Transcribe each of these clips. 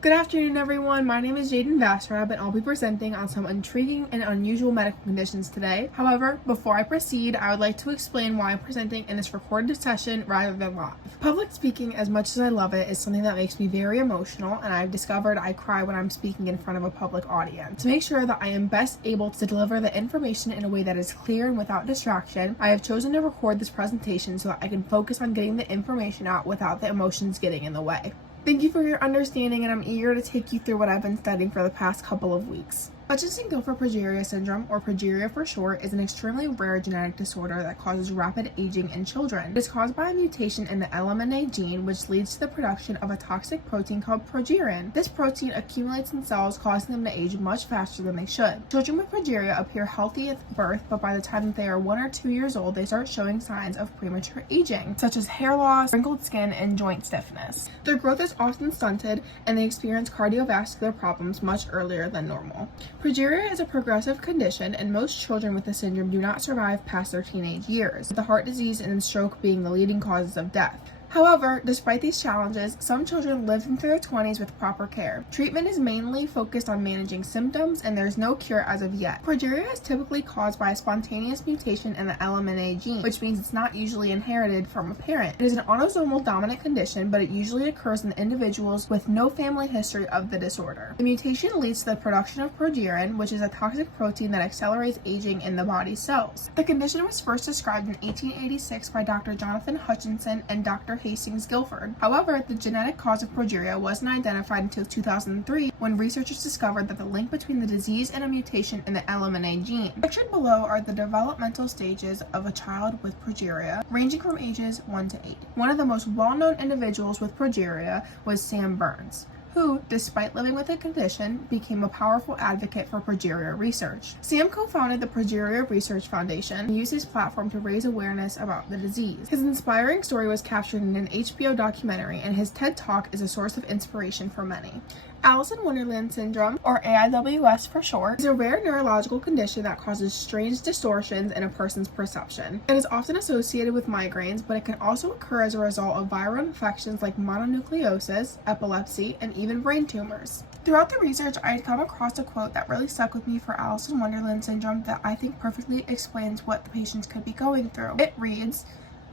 Good afternoon, everyone. My name is Jaden Vassrab, and I'll be presenting on some intriguing and unusual medical conditions today. However, before I proceed, I would like to explain why I'm presenting in this recorded session rather than live. Public speaking, as much as I love it, is something that makes me very emotional, and I've discovered I cry when I'm speaking in front of a public audience. To make sure that I am best able to deliver the information in a way that is clear and without distraction, I have chosen to record this presentation so that I can focus on getting the information out without the emotions getting in the way. Thank you for your understanding, and I'm eager to take you through what I've been studying for the past couple of weeks. Hutchinson-Gilford progeria syndrome, or progeria for short, is an extremely rare genetic disorder that causes rapid aging in children. It is caused by a mutation in the LMNA gene, which leads to the production of a toxic protein called progerin. This protein accumulates in cells, causing them to age much faster than they should. Children with progeria appear healthy at birth, but by the time that they are 1 or 2 years old, they start showing signs of premature aging, such as hair loss, wrinkled skin, and joint stiffness. Their growth is often stunted, and they experience cardiovascular problems much earlier than normal. Progeria is a progressive condition, and most children with the syndrome do not survive past their teenage years, with the heart disease and stroke being the leading causes of death. However, despite these challenges, some children live into their 20s with proper care. Treatment is mainly focused on managing symptoms, and there is no cure as of yet. Progeria is typically caused by a spontaneous mutation in the LMNA gene, which means it's not usually inherited from a parent. It is an autosomal dominant condition, but it usually occurs in individuals with no family history of the disorder. The mutation leads to the production of progerin, which is a toxic protein that accelerates aging in the body's cells. The condition was first described in 1886 by Dr. Jonathan Hutchinson and Dr. Hastings-Gilford. However, the genetic cause of progeria wasn't identified until 2003, when researchers discovered that the link between the disease and a mutation in the LMNA gene. Pictured below are the developmental stages of a child with progeria, ranging from ages 1 to 8. One of the most well-known individuals with progeria was Sam Burns, who, despite living with the condition, became a powerful advocate for progeria research. Sam co-founded the Progeria Research Foundation and used his platform to raise awareness about the disease. His inspiring story was captured in an HBO documentary, and his TED Talk is a source of inspiration for many. Alice in Wonderland syndrome, or AIWS for short, is a rare neurological condition that causes strange distortions in a person's perception. It is often associated with migraines, but it can also occur as a result of viral infections like mononucleosis, epilepsy, and even brain tumors. Throughout the research, I had come across a quote that really stuck with me for Alice in Wonderland syndrome that I think perfectly explains what the patients could be going through. It reads,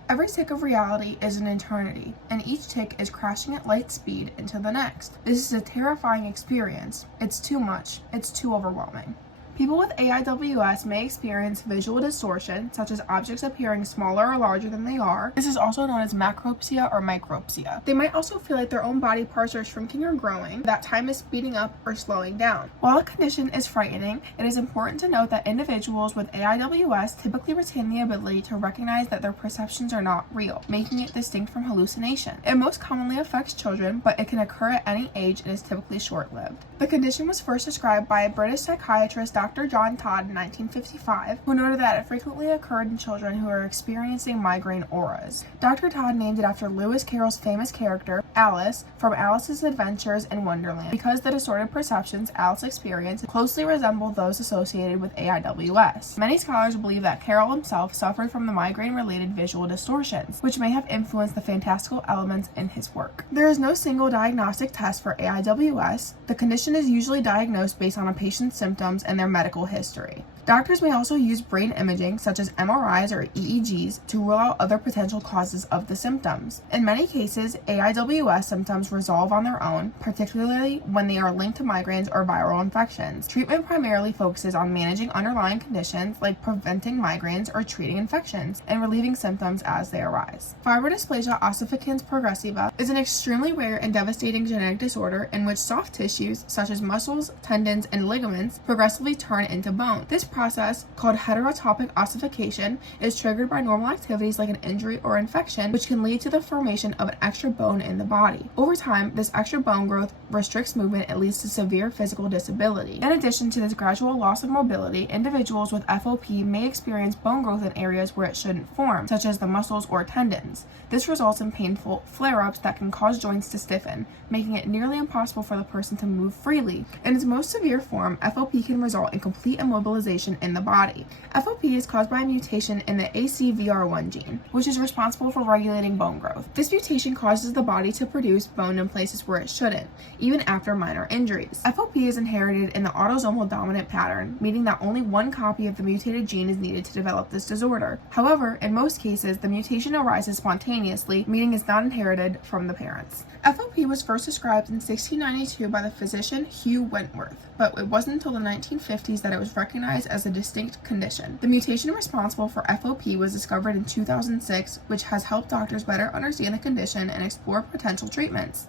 "Every tick of reality is an eternity, and each tick is crashing at light speed into the next. This is a terrifying experience. It's too much. It's too overwhelming." People with AIWS may experience visual distortion, such as objects appearing smaller or larger than they are. This is also known as macropsia or micropsia. They might also feel like their own body parts are shrinking or growing, that time is speeding up or slowing down. While the condition is frightening, it is important to note that individuals with AIWS typically retain the ability to recognize that their perceptions are not real, making it distinct from hallucination. It most commonly affects children, but it can occur at any age and is typically short-lived. The condition was first described by a British psychiatrist, Dr. John Todd, in 1955, who noted that it frequently occurred in children who are experiencing migraine auras. Dr. Todd named it after Lewis Carroll's famous character, Alice, from Alice's Adventures in Wonderland, because the distorted perceptions Alice experienced closely resemble those associated with AIWS. Many scholars believe that Carroll himself suffered from the migraine-related visual distortions, which may have influenced the fantastical elements in his work. There is no single diagnostic test for AIWS. The condition is usually diagnosed based on a patient's symptoms and their medical history. Doctors may also use brain imaging, such as MRIs or EEGs, to rule out other potential causes of the symptoms. In many cases, AIWS symptoms resolve on their own, particularly when they are linked to migraines or viral infections. Treatment primarily focuses on managing underlying conditions like preventing migraines or treating infections, and relieving symptoms as they arise. Fibrodysplasia ossificans progressiva is an extremely rare and devastating genetic disorder in which soft tissues, such as muscles, tendons, and ligaments, progressively turn into bone. This process, called heterotopic ossification, is triggered by normal activities like an injury or infection, which can lead to the formation of an extra bone in the body. Over time, this extra bone growth restricts movement and leads to severe physical disability. In addition to this gradual loss of mobility, individuals with FOP may experience bone growth in areas where it shouldn't form, such as the muscles or tendons. This results in painful flare-ups that can cause joints to stiffen, making it nearly impossible for the person to move freely. In its most severe form, FOP can result and complete immobilization in the body. FOP is caused by a mutation in the ACVR1 gene, which is responsible for regulating bone growth. This mutation causes the body to produce bone in places where it shouldn't, even after minor injuries. FOP is inherited in the autosomal dominant pattern, meaning that only one copy of the mutated gene is needed to develop this disorder. However, in most cases, the mutation arises spontaneously, meaning it's not inherited from the parents. FOP was first described in 1692 by the physician Hugh Wentworth, but it wasn't until the 1950s that it was recognized as a distinct condition. The mutation responsible for FOP was discovered in 2006, which has helped doctors better understand the condition and explore potential treatments.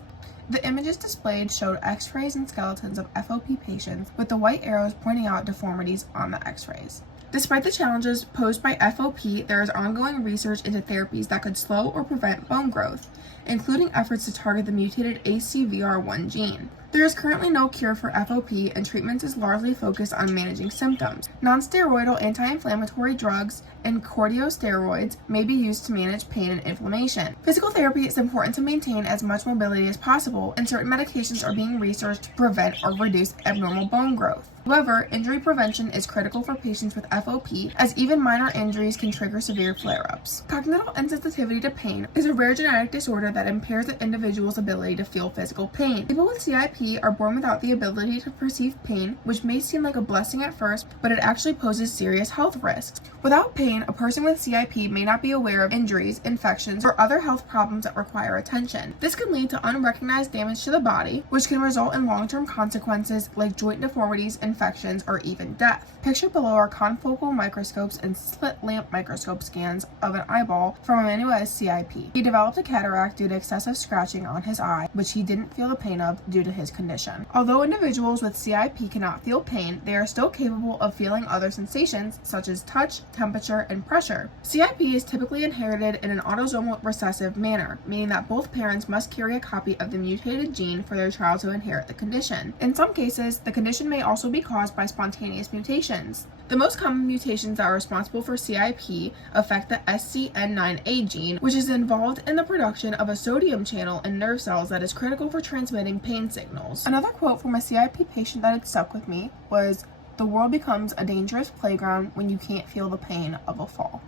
The images displayed showed x-rays and skeletons of FOP patients, with the white arrows pointing out deformities on the x-rays. Despite the challenges posed by FOP, there is ongoing research into therapies that could slow or prevent bone growth, including efforts to target the mutated ACVR1 gene. There is currently no cure for FOP, and treatment is largely focused on managing symptoms. Non-steroidal anti-inflammatory drugs and corticosteroids may be used to manage pain and inflammation. Physical therapy is important to maintain as much mobility as possible, and certain medications are being researched to prevent or reduce abnormal bone growth. However, injury prevention is critical for patients with FOP, as even minor injuries can trigger severe flare-ups. Congenital insensitivity to pain is a rare genetic disorder that impairs an individual's ability to feel physical pain. People with CIP are born without the ability to perceive pain, which may seem like a blessing at first, but it actually poses serious health risks. Without pain, a person with CIP may not be aware of injuries, infections, or other health problems that require attention. This can lead to unrecognized damage to the body, which can result in long-term consequences like joint deformities, infections, or even death. Pictured below are confocal microscopes and slit lamp microscope scans of an eyeball from a man who has CIP. He developed a cataract due to excessive scratching on his eye, which he didn't feel the pain of due to his condition. Although individuals with CIP cannot feel pain, they are still capable of feeling other sensations such as touch, temperature, and pressure. CIP is typically inherited in an autosomal recessive manner, meaning that both parents must carry a copy of the mutated gene for their child to inherit the condition. In some cases, the condition may also be caused by spontaneous mutations. The most common mutations that are responsible for CIP affect the SCN9A gene, which is involved in the production of a sodium channel in nerve cells that is critical for transmitting pain signals. Another quote from a CIP patient that had stuck with me was, "The world becomes a dangerous playground when you can't feel the pain of a fall."